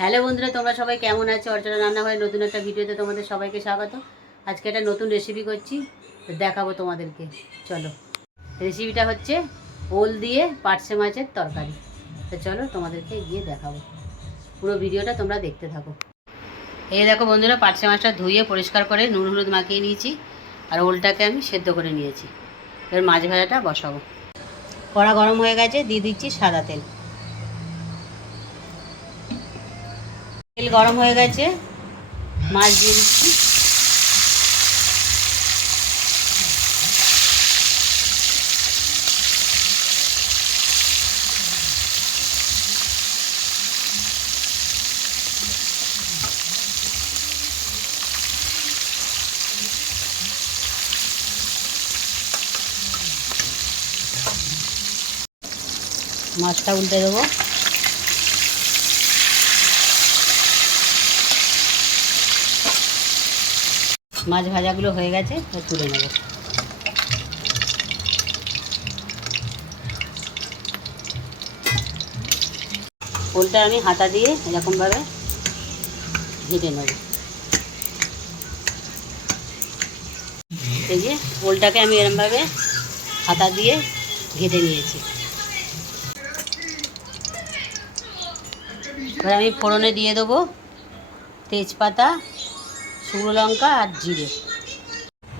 Hello বন্ধুরা, তোমরা সবাই কেমন আছো? অর্চনা রান্নাঘরের নতুন একটা ভিডিওতে তোমাদের সবাইকে স্বাগত। আজকে একটা নতুন রেসিপি করছি, তো দেখাবো তোমাদেরকে। চলো, রেসিপিটা হচ্ছে ওল দিয়ে পার্শে মাছের তরকারি। তো চলো তোমাদেরকে গিয়ে দেখাবো, পুরো ভিডিওটা তোমরা দেখতে থাকো। এই দেখো বন্ধুরা, পার্শে মাছটা ধুয়ে পরিষ্কার করে নুন হলুদ মাখিয়ে নিয়েছি, আর ওলটাকে আমি সেদ্ধ করে নিয়েছি। এবার মাছ ভাজাটা বসাবো। কড়া গরম হয়ে গেছে, দিয়ে দিচ্ছি সাদা তেল। তেল গরম হয়ে গেছে, মাছ দিয়ে দিচ্ছি। মাছটা উল্টে দেবো। মাছ ভাজাগুলো হয়ে গেছে, তুলে নেব। ওলটা আমি হাতা দিয়ে এরকমভাবে ঘেটে নেব। এই যে ওলটাকে আমি এরকমভাবে হাতা দিয়ে ঘেটে নিয়েছি। এবার আমি ফোড়নে দিয়ে দেবো তেজপাতা, শুকনো লঙ্কা আর জিরে।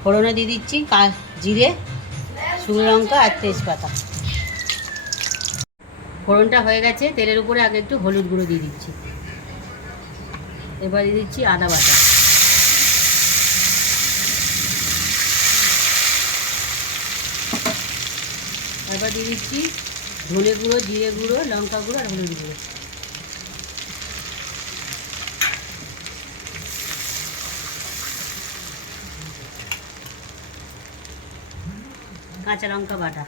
ফোড়নে দিয়ে দিচ্ছি জিরে, শুকনো লঙ্কা আর তেজপাতা। ফোড়নটা হয়ে গেছে, তেলের উপরে আগে একটু হলুদ গুঁড়ো দিয়ে দিচ্ছি। এবার দিয়ে দিচ্ছি আদা বাটা। তারপর দিয়ে দিচ্ছি ধনে গুঁড়ো, জিরে গুঁড়ো, লঙ্কা গুঁড়ো আর হলুদ গুঁড়ো। কাঁচা লঙ্কা বাটা।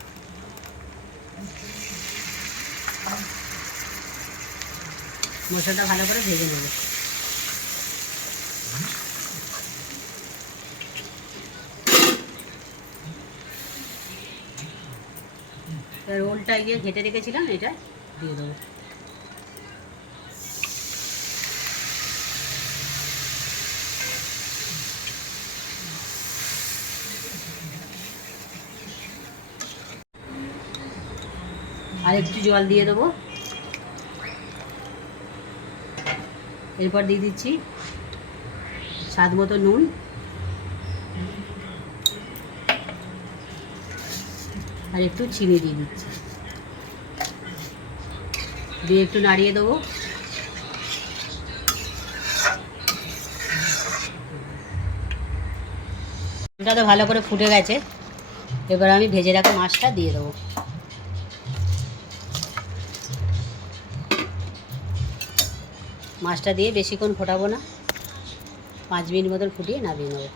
মশলাটা ভালো করে ভেজে নেব। রোলটা গিয়ে ঘেটে রেখেছিলাম, এটা দিয়ে দেবো। আর একটু জল দিয়ে দেবো। এরপর দিয়ে দিচ্ছি স্বাদ মতো নুন, আর একটু চিনি দিয়ে দিচ্ছি, দিয়ে একটু নাড়িয়ে দেবো। এটা তো ভালো করে ফুটে গেছে, এবার আমি ভেজে রাখা মাছটা দিয়ে দেবো। মাছটা দিয়ে বেশিক্ষণ ফোটাবো না, 5 মিনিট মতন ফুটিয়ে নামিয়ে নেবো।